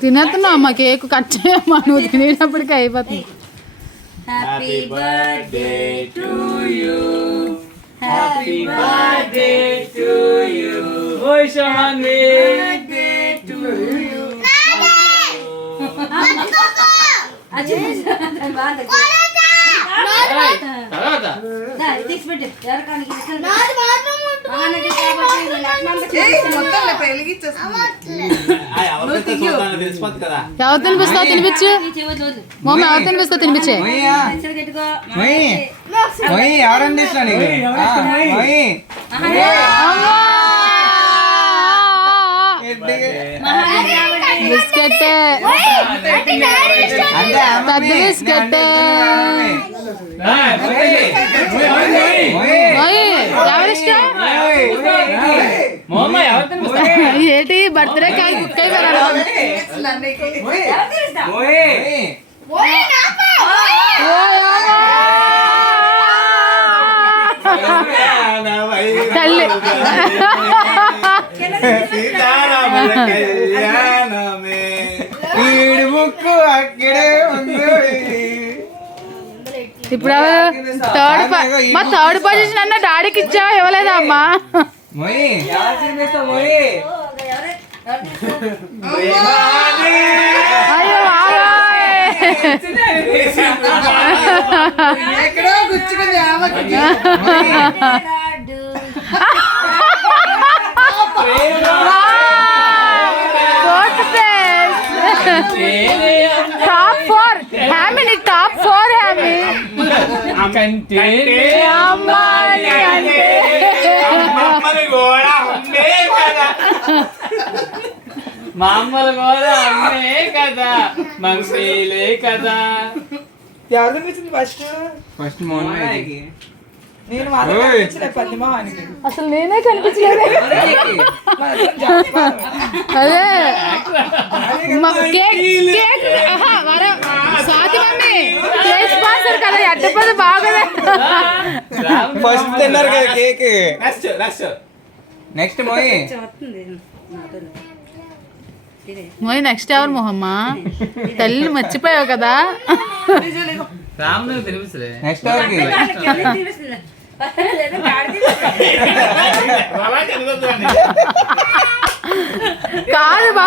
తినేస్తున్నావు అమ్మ cake cut చేయమ్మా నువ్వు తినేటప్పటికి అయిపోతుంది. Happy birthday to you happy birthday to you ఓయ్ శోభాంగి బర్త్డే టు యు ఎవరు తినిపిస్తావు తినిపించు మమ్మీ ఎవరు తినిపిస్తావు తినిపించే బిస్కెట్ పెద్ద బిస్కెట్ ఏంటి బర్త్డే కాయ కుక్ తల్లి ఇప్పుడు థర్డ్ పొజిషన్ అన్న డాడీకి ఇచ్చావా ఇవ్వలేదా అమ్మా? అయ్యో టాప్ 4 హ్యామీ నీ టాప్ 4 హ్యామీ మామూలు కూడా అమ్మే కదా మంగళే కదా. ఎవరు కనిపించింది ఫస్ట్ నేను అసలు నేనే కనిపించలేదు. అదే స్వాతి మమ్మీ స్పాన్సర్ కదా అడ్డపది బాగా ఫస్ట్ తిన్నారు కదా కేక్. నెక్స్ట్ మోయ్ నెక్స్ట్ ఎవరు మొహమ్మా తల్లి మర్చిపోయావు కదా. నెక్స్ట్ కాదు బాబు